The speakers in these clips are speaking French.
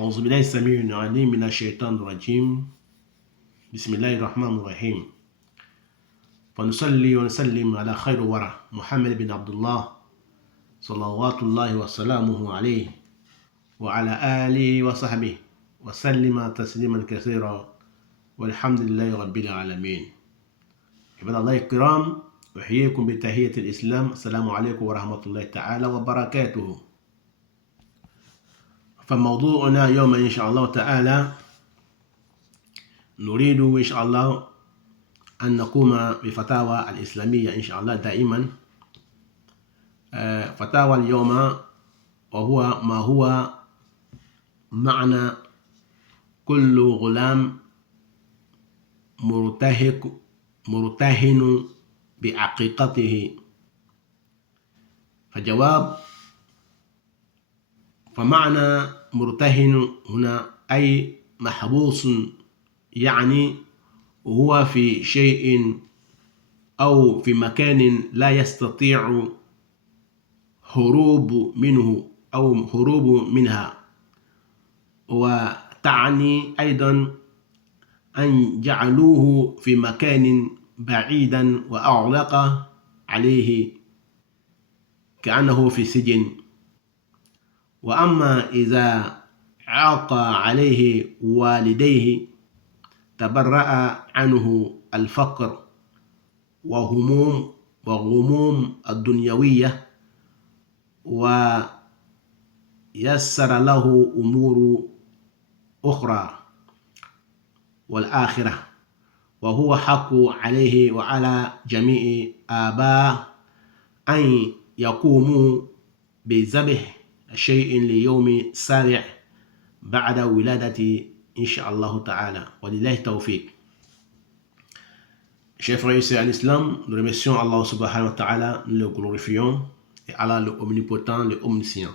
أعوذ بالله السميع العليم من الشيطان الرجيم بسم الله الرحمن الرحيم فنصلي ونسلم على خير ورع محمد بن عبد الله صلوات الله وسلامه عليه وعلى آله وصحبه وسلم تسليما كثيرا والحمد لله رب العالمين. عباد الله الكرام، أحييكم بتحية الإسلام. السلام عليكم ورحمة الله تعالى وبركاته. فموضوعنا يوم إن شاء الله تعالى نريد إن شاء الله أن نقوم بفتاوى الإسلامية إن شاء الله دائما. فتاوى اليوم وهو ما هو معنى كل غلام مرتهن بعقيقته. فجواب: فمعنى مرتهن هنا أي محبوس، يعني هو في شيء أو في مكان لا يستطيع هروب منه أو هروب منها. وتعني أيضا أن جعلوه في مكان بعيدا وأغلق عليه كأنه في سجن. وأما إذا عاق عليه والديه تبرأ عنه الفقر وغموم الدنيوية ويسر له أمور أخرى والآخرة، وهو حق عليه وعلى جميع آباء أن يقوموا بذبح شيء ليوم سابع بعد ولادته إن شاء الله تعالى. ولله التوفيق. Chers frères et sœurs en islam, nous remercions Allah subhanahu wa ta'ala, nous le glorifions, et Allah le omnipotent, le omniscient.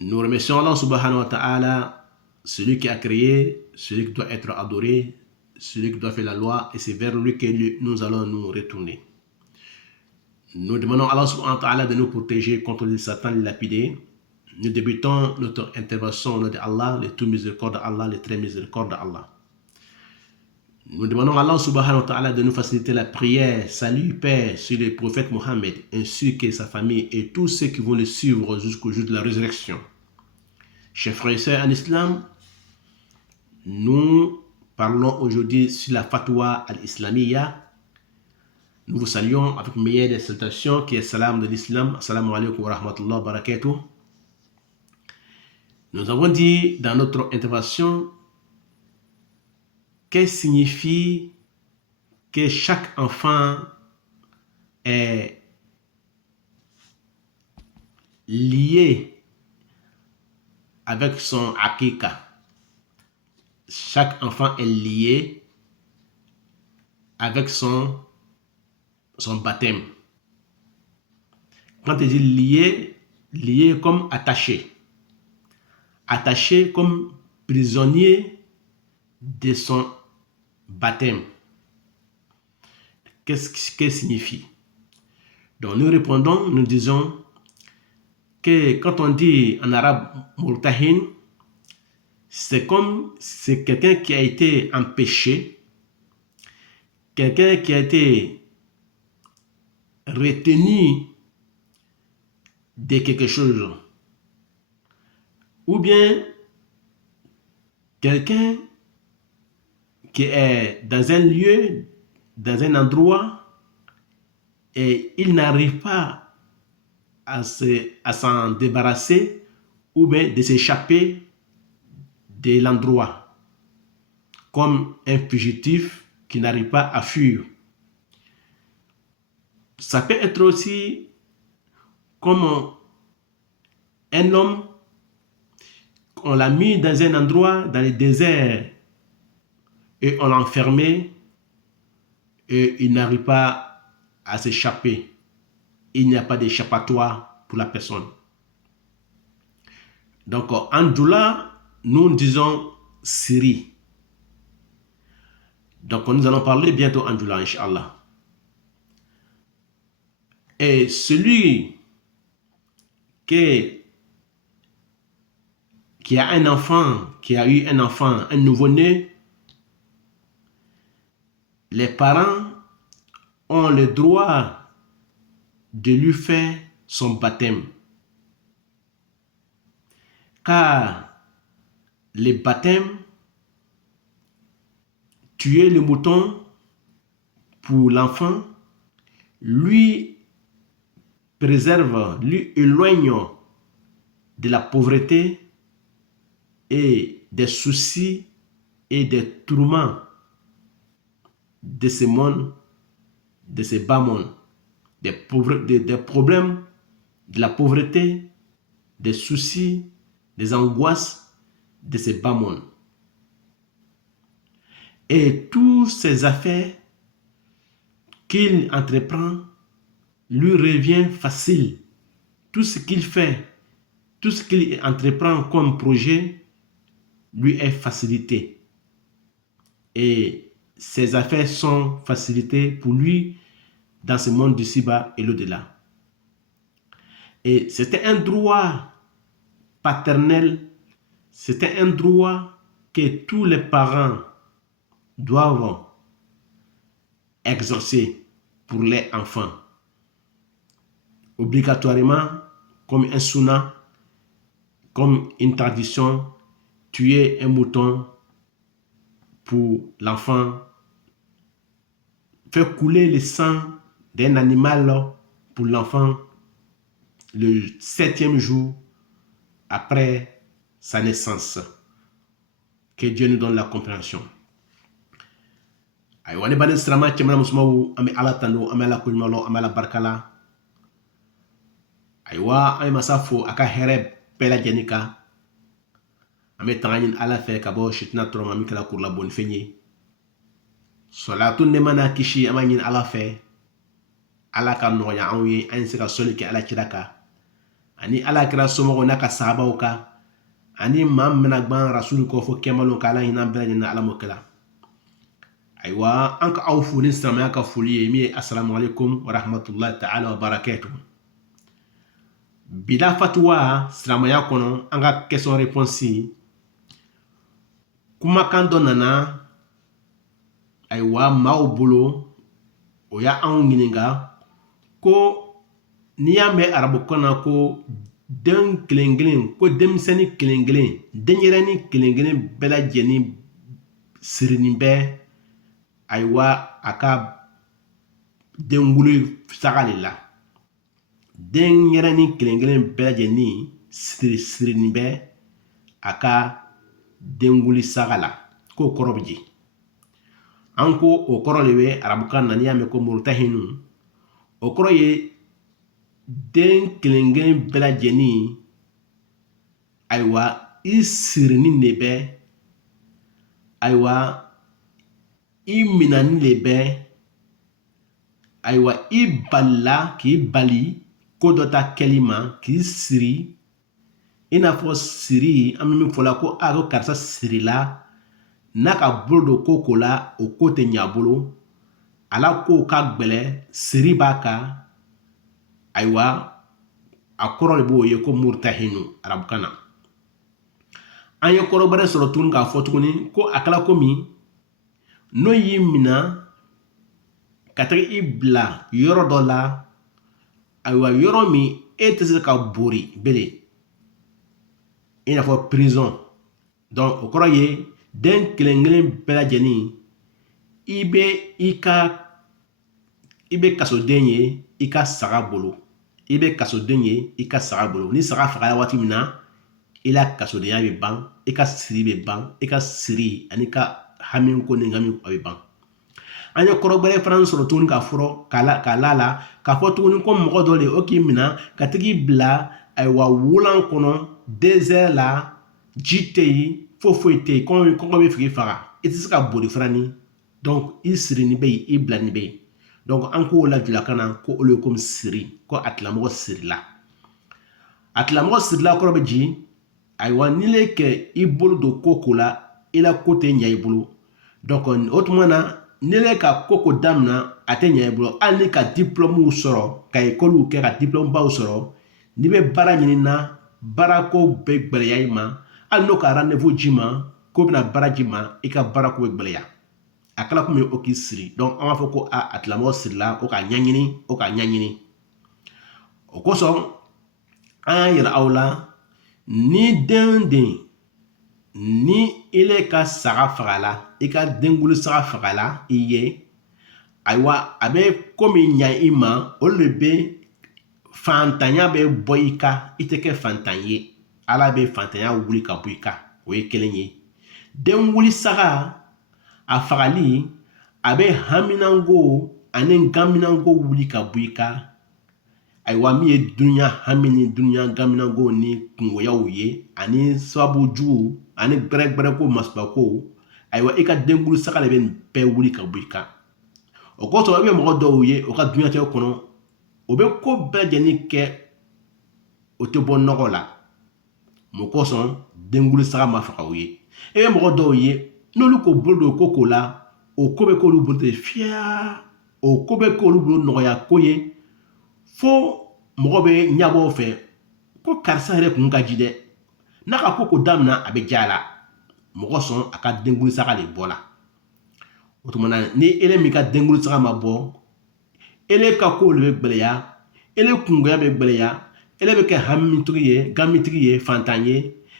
Nous remercions Allah subhanahu wa ta'ala, celui qui a créé, celui qui doit être adoré, celui qui doit faire la loi, et c'est vers lui que nous allons nous retourner. Nous demandons à Allah subhanahu wa ta'ala de nous protéger contre le Satan lapidé. Nous débutons notre intervention au nom d'Allah, le tout miséricorde d'Allah, le très miséricorde d'Allah. Nous demandons à Allah subhanahu wa ta'ala de nous faciliter la prière, salut, paix sur le prophète Mohammed, ainsi que sa famille et tous ceux qui vont le suivre jusqu'au jour de la résurrection. Chers frères et sœurs en islam, nous parlons aujourd'hui sur la fatwa al-islamiyya. Nous vous saluons avec une meilleure des salutations qui est salam de l'islam. Assalamu alaikum wa rahmatullahi wa barakatuh. Nous avons dit dans notre intervention qu'est-ce que signifie que chaque enfant est lié avec son akika. Chaque enfant est lié avec son baptême. Quand il dit lié, lié comme attaché. Attaché comme prisonnier de son baptême. Qu'est-ce que signifie? Donc nous répondons, nous disons que quand on dit en arabe murtahin, c'est comme c'est quelqu'un qui a été empêché, quelqu'un qui a été retenu de quelque chose, ou bien quelqu'un qui est dans un lieu, dans un endroit, et il n'arrive pas à s'en débarrasser ou bien de s'échapper de l'endroit, comme un fugitif qui n'arrive pas à fuir. Ça peut être aussi comme un homme, on l'a mis dans un endroit, dans le désert, et on l'a enfermé, et il n'arrive pas à s'échapper. Il n'y a pas d'échappatoire pour la personne. Donc, en doula, nous disons Syrie. Donc, nous allons parler bientôt en doula, Inch'Allah. Et celui qui qui a un enfant, qui a eu un enfant, un nouveau-né, les parents ont le droit de lui faire son baptême. Car le baptême, tuer le mouton pour l'enfant, lui préserve, lui éloigne de la pauvreté et des soucis et des tourments de ce monde, de ce bas monde, des problèmes, de la pauvreté, des soucis, des angoisses de ce bas monde. Et toutes ces affaires qu'il entreprend lui revient facile. Tout ce qu'il fait, tout ce qu'il entreprend comme projet lui est facilité. Et ses affaires sont facilitées pour lui dans ce monde du ci-bas et l'au-delà. Et c'était un droit paternel, c'était un droit que tous les parents doivent exercer pour les enfants. Obligatoirement, comme un sunna, comme une tradition, tuer un mouton pour l'enfant, faire couler le sang d'un animal pour l'enfant le 7e jour après sa naissance. Que Dieu nous donne la compréhension. Aywa ne bani sirama cɛmana musomaw an bɛ ala tanu an bɛ ala koɲumanlɔ an bɛ ala barikala. Aywa an bɛ masa fo a ka hɛrɛ bɛɛ lajɛlen kan. An bɛ taga ɲini ala fɛ ka bɔ sitina tɔrɔ ma min kɛra kurula bonifɛn ye. Salatu nɛɛma n'a kisi an b'a ɲini ala fɛ ala ka nɔgɔya anw ye an se ka sɔli kɛ ala kira kan ani ala kira somɔgɔw n'a ka sahabaw kan ani maa min bɛna gban rasulu kɔ fo kɛmalenw ka ala hinɛ bɛɛ lajɛlen ala m'o kɛla. Aywa an ka aw fo ni silamɛya ka foli ye min ye assalamu alaikum wa rahmatullahi ta'ala wa barakatuh. Bila fatuwa silamɛya kɔnɔ an ka question réponse kumakan dɔ nana aywa maaw bolo o ya anw ɲininka ko n'i y'a mɛn arabukan na ko den kelen kelen ko denmisɛnnin kelen kelen denyɛrɛnin kelen kelen bɛɛ lajɛlen sirilen bɛ aywa a ka den wolo saga de la. Denyɛrɛnin kelen kelen bɛɛ lajɛlen sirilen bɛ a ka den wolo saga la k'o kɔrɔ bɛ di. An ko o kɔrɔ de bɛ arabukan na n'i y'a mɛn ko murutahinu o kɔrɔ ye den kelen kelen bɛɛ lajɛlen aywa i sirilen de bɛ aywa i minani de bɛ aywa i balila k'i bali ko dɔ ta kɛli ma k'i siri i n'a fɔ siri an bɛ min fɔ la ko ko karisa sirila n'a ka bolo don ko la o ko tɛ ɲɛ a bolo ala ko ka gbɛlɛ siri b'a kan aywa a kɔrɔ de b'o ye ko murutahinu arabukan na. An ye kɔrɔ wɛrɛ sɔrɔ tuguni k'a fɔ tuguni ko a kɛla komi n'o y'i minɛ ka taga i bila yɔrɔ dɔ la aywa yɔrɔ min e tɛ se ka bori bilen i n'a fɔ prison. Donc o kɔrɔ ye den kelen kelen bɛɛ lajɛlen i bɛ kasoden ye i ka saga bolo. I bɛ kasoden ye i ka saga bolo. Ni saga fagala waati min na i la kasodenya bɛ ban, i ka siri bɛ ban, i ka siri ani ka hami ko ni hami a bɛ ban. An ye kɔrɔ wɛrɛ fana sɔrɔ tuguni k'a fɔ k'a la k'a fɔ tuguni ko mɔgɔ dɔ de o k'i minɛ ka tigi bila aywa wulan kɔnɔ désert la ji tɛ yen foyi tɛ yen kɔngɔ bɛ fɛ k'i faga i tɛ se ka boli fana ni donc i siri ni bɛ yen i bila ni bɛ yen. Donc an k'o lajulakan na ko olu ye komi siri ko a tigilamɔgɔ sirila. A tigilamɔgɔ sirila kɔrɔ bɛ jigin aywa n'i le kɛ i bolo don ko la i la ko tɛ ɲɛ i bolo. Donc o tuma na n'i le ka ko damina a tɛ ɲɛ i bolo hali ni ka diplôme sɔrɔ ka école kɛ ka diplôme baw sɔrɔ n'i bɛ baara ɲini na baarako bɛ gbɛlɛya i ma hali n'o ka rendez-vous d'i ma ko bɛna baara d'i ma i ka baara ko bɛ gbɛlɛya a kɛla komi o k'i siri donc an b'a fɔ ko a tigilamɔgɔ sirila o k'a ɲɛɲini o kosɔn an y'a yira aw la ni den ni ile ka saga fagala i ka dengulu saga fagala i ye ayiwa a bɛ komi ɲa i ma olu de bɛ fantanya bɛ bɔ i ka i tɛ kɛ fantan ye ala bɛ fantanya wuli ka bɔ i ka o ye kelen ye den wuli saga a fagali a bɛ haminanko ani gaminanko wuli ka bɔ i ka ayiwa min ye dunuya hami ni dunuya gaminanko ni kungoyaw ye ani sababu jugu ani gbɛrɛgbɛrɛko masubako ayiwa i ka den wuli saga de bɛ nin bɛɛ wuli ka bɔ i ka o kosɔn i bɛ mɔgɔ dɔw ye o ka dunuyatigɛ kɔnɔ o bɛ ko bɛɛ lajɛlen kɛ o tɛ bɔ nɔgɔ la mun kosɔn dengulu saga ma faga o ye i bɛ mɔgɔ dɔw ye n'olu ko bolo don ko la o ko bɛ k'olu bolo ten fiya o ko bɛ k'olu bolo nɔgɔya ko ye fo mɔgɔ bɛ ɲabɔ fɛ ko karisa yɛrɛ kun ka ji dɛ n'a ka ko damina a bɛ ja la mɔgɔ sɔn a ka dengulu saga de bɔ la o tuma na ni ele min ka dengulu saga ma bɔ ele ka ko le bɛ gbɛlɛya ele kungoya bɛ gbɛlɛya ele bɛ kɛ hamitigi ye gamitigi ye fantan ye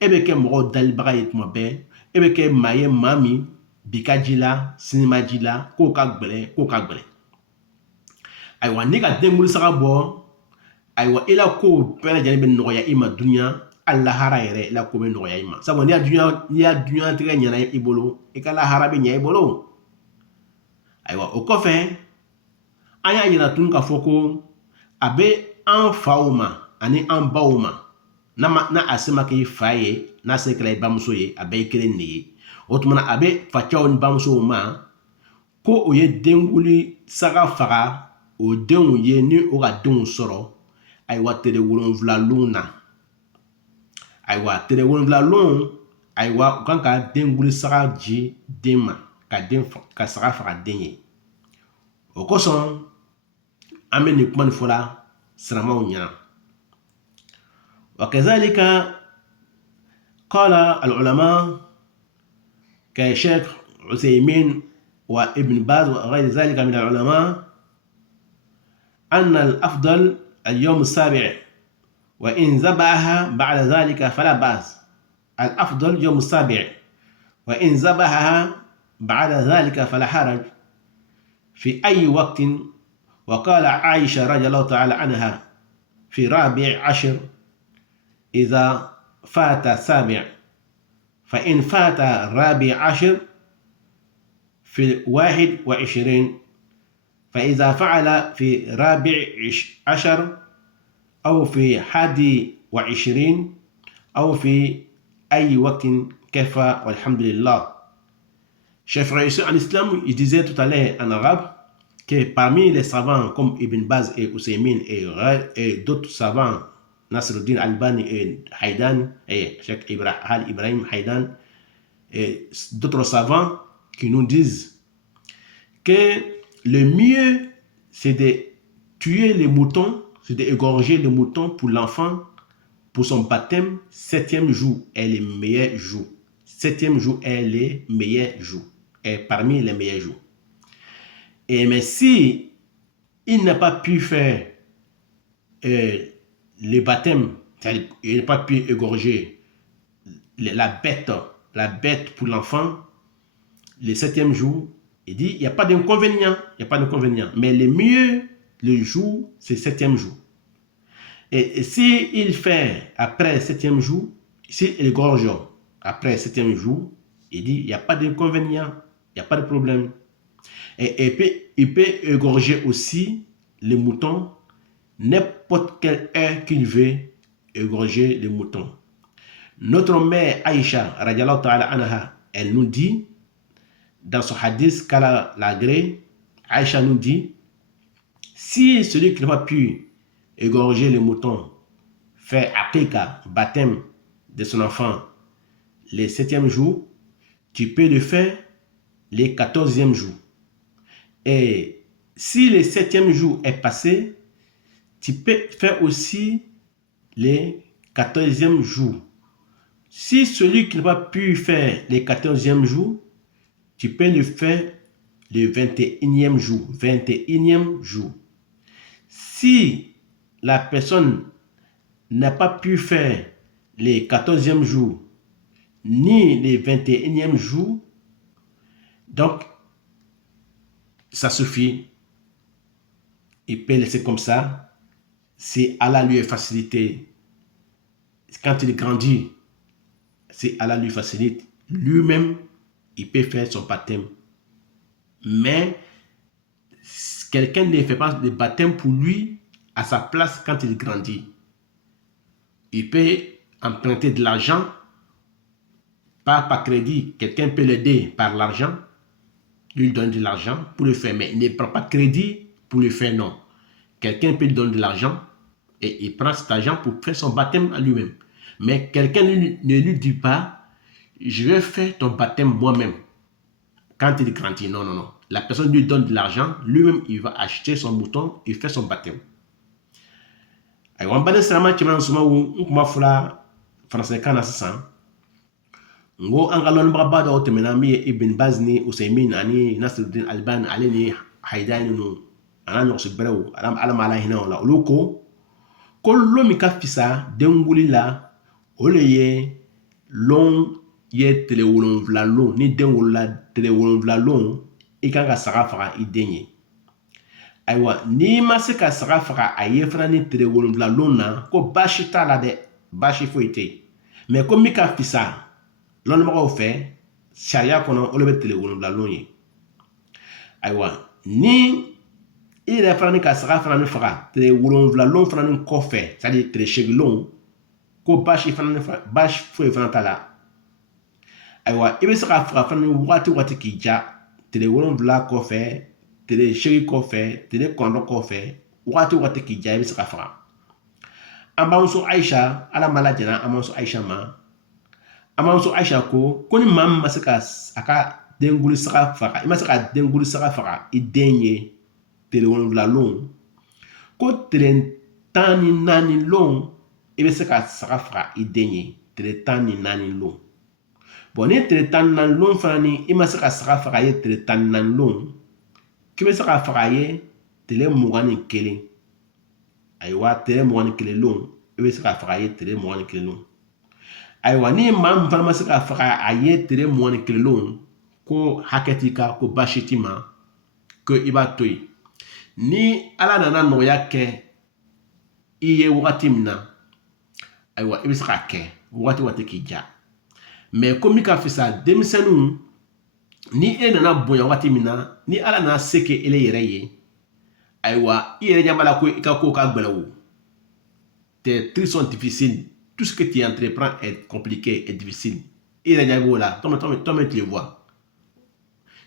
e bɛ kɛ mɔgɔ dalibaga ye tuma bɛɛ e bɛ kɛ maa ye maa min bi ka ji la sini ma ji la k'o ka gbɛlɛ ayiwa n'i ka dengulu saga bɔ ayiwa i la ko bɛɛ lajɛlen bɛ nɔgɔya i ma dunuya hali lahara yɛrɛ i la ko bɛ nɔgɔya i ma sabu n'i y'a dunuyatigɛ ɲɛna i bolo i ka lahara bɛ ɲɛ i bolo ayiwa o kɔfɛ an y'a yira tun k'a fɔ ko a bɛ an faw ma ani an baw ma n'a a se ma k'i fa ye n'a se kɛra i bamuso ye a bɛɛ ye kelen de ye o tuma na a bɛ facɛw ni bamusow ma ko o ye denguli saga faga o denw ye ni o ka denw sɔrɔ ayiwa tile 7 lon na ayiwa tile 7 lon ayiwa u kan ka denguli saga ji den ma ka saga faga den ye o kosɔn an bɛ nin kuma nin fɔla siramaw ɲɛna وكذلك قال العلماء كشيخ عثيمين وابن باز وغير ذلك من العلماء أن الأفضل اليوم السابع وإن ذبحها بعد ذلك فلا بأس الأفضل يوم السابع وإن ذبحها بعد ذلك فلا حرج في أي وقت وقال عائشة رضي الله تعالى عنها في 14 إذا فات 7 فإن فات 14 في 21 فإذا فعل في 14 أو في 21 أو في أي وقت كفى والحمد لله. Chers frères et sœurs en islam, il disait tout à l'heure en arabe que parmi les savants comme Ibn Baz et Usaymin et d'autres savants, Nasruddin Albani et Haïdan, et Cheikh Ibrahim Haïdan, et d'autres savants qui nous disent que le mieux c'est de tuer les moutons, c'est d'égorger les moutons pour l'enfant, pour son baptême, 7e jour est le meilleur jour. 7e jour est le meilleur jour, est parmi les meilleurs jours. Et mais si il n'a pas pu faire le baptême, c'est-à-dire il n'a pas pu égorger la bête pour l'enfant, le 7e jour, il dit il n'y a pas d'inconvénient, mais le mieux, le jour, c'est 7e jour. Et si il fait après 7e jour, s'il égorge après 7e jour, il dit il n'y a pas d'inconvénient, il n'y a pas de problème. Et il peut égorger aussi les moutons n'importe quelle heure qu'il veut égorger les moutons. Notre mère Aïcha, radiallahu ta'ala anha, elle nous dit, dans son hadith qu'Allah l'agrée, Aïcha nous dit, si celui qui n'a pas pu égorger les moutons fait aqiqa, baptême de son enfant, le 7e jour, tu peux le faire le 14e jour. Et si le 7e jour est passé, tu peux faire aussi le 14e jour. Si celui qui n'a pas pu faire le 14e jour, tu peux le faire le 21e jour. 21e jour. Si la personne n'a pas pu faire le 14e jour, ni le 21e jour, donc ça suffit. Il peut laisser comme ça. Si Allah lui facilite, quand il grandit, si Allah lui facilite, lui-même, il peut faire son baptême. Mais quelqu'un ne fait pas de baptême pour lui à sa place quand il grandit. Il peut emprunter de l'argent, pas par crédit. Quelqu'un peut l'aider par l'argent, lui donne de l'argent pour le faire, mais il ne prend pas crédit pour le faire, non. Quelqu'un peut lui donner de l'argent et il prend cet argent pour faire son baptême à lui-même. Mais quelqu'un ne lui dit pas, je vais faire ton baptême moi-même. Quand il grandit, non, non, non. La personne lui donne de l'argent, lui-même, il va acheter son mouton et faire son baptême. On va dire français kana sisan ngo an ka lɔnnibaga dɔw tɛmɛna min ye Ibn Baz ni Usaimin ani Nasiruddin Albani ale ni Haidani ninnu ana ɲɔgɔnsi bɛrɛw ala ma ala hinɛ o la olu ko lon min ka fisa den wuli la o le ye lon ye tile 7 lon ni den wolola tile 7 lon i kan ka saga faga i den ye ayiwa n'i ma se ka saga faga a ye fana ni tile 7 lon na ko baasi t'a la dɛ baasi foyi tɛ yen mais ko min ka fisa lɔnnibagaw fɛ sariya kɔnɔ o le bɛ tile 7 lon ye ayiwa ni i yɛrɛ fana ni ka saga fana ni faga tile 7 lon fana ni kɔfɛ c'est à dire tile 8 lon ko baasi foyi fana t'a la ayiwa i bɛ se ka faga fana ni waati k'i ja tile 7 kɔfɛ tile 8 kɔfɛ tile 9 kɔfɛ waati k'i ja i bɛ se ka faga an bamuso Aisha ala ma lajɛna an bamuso Aisha ma an bamuso Aisha ko ni maa min ma se ka a ka denguli saga faga i ma se ka denguli saga faga i den ye tile 7 lon ko tile 14 lon i bɛ se ka saga faga i den ye tile 14 lon bon ni tile 14 lon fana ni i ma se ka saga faga ye tile 14 lon k'i bɛ se ka faga ye tile 21 ayiwa tile 21 lon i bɛ se ka faga ye tile 21 lon ayiwa ni maa min fana ma se ka faga a ye tile 21 lon ko hakɛ t'i kan ko baasi t'i ma ko i b'a to yen ni ala nana nɔgɔya kɛ i ye wagati min na ayiwa i bɛ se ka kɛ wagati k'i ja mais ko min ka fisa denmisɛnninw ni e nana bonya wagati min na ni ala nana se kɛ ele yɛrɛ ye ayiwa i yɛrɛ ɲɛ b'a la ko i ka ko ka gɛlɛn o tes trucs sont difficiles tout ce que tu entreprends est compliqué et difficile i yɛrɛ ɲɛ b'o la toi-même tu le vois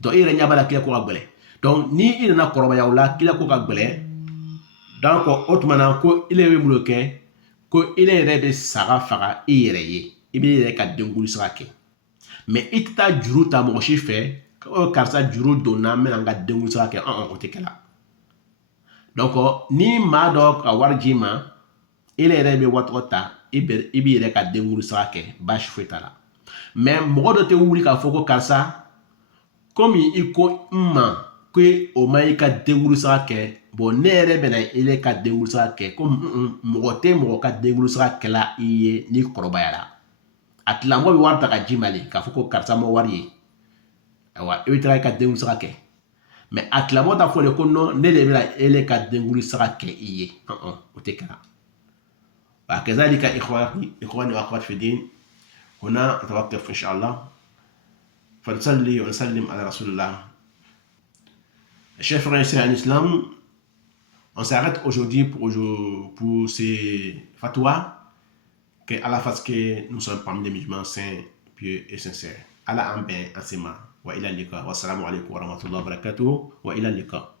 donc i yɛrɛ ɲɛ b'a la k'i ka ko ka gɛlɛn donc ni i nana kɔrɔbaya o la k'i ka ko ka gɛlɛn donc o tuma na ko ile bɛ mun kɛ ko ile yɛrɛ bɛ saga faga i yɛrɛ ye i bɛ yɛrɛ ka denguli saga kɛ mais i tɛ taa juru ta mɔgɔ si fɛ ko karisa juru donna n bɛna n ka denguli saga kɛ o tɛ kɛ la donc ni maa dɔ ka wari d'i ma ile yɛrɛ bɛ waritɔ ta i bɛ yɛrɛ ka denguli saga kɛ baasi foyi t'a la mais mɔgɔ dɔ tɛ wuli k'a fɔ ko karisa komi i ko n ma ko o ma i ka denguli saga kɛ bon ne yɛrɛ bɛna ele ka denguli saga kɛ ko mɔgɔ tɛ mɔgɔ ka denguli saga kɛla i ye n'i kɔrɔbayara a tigilamɔgɔ bɛ wari ta ka ji ma le k'a fɔ ko karisa ma wari ye ayiwa i bɛ taga i ka denguli saga kɛ mais a tigilamɔgɔ t'a fɔ de ko non ne de bɛna ele ka denguli saga kɛ i ye o tɛ kɛra وكذلك إخواني وأخواتي في الدين هنا نتوقف إن شاء الله فنصلي ونسلم على رسول الله. Chers frères et sœurs en islam, on s'arrête aujourd'hui pour ces fatwas que Allah fasse que nous sommes parmi les musulmans saints, pieux et sincères. Allah en paix, en ses mains. Wa ila liqa. Wassalamu alaikum wa rahmatullahi wa barakatuh. Wa ila liqa.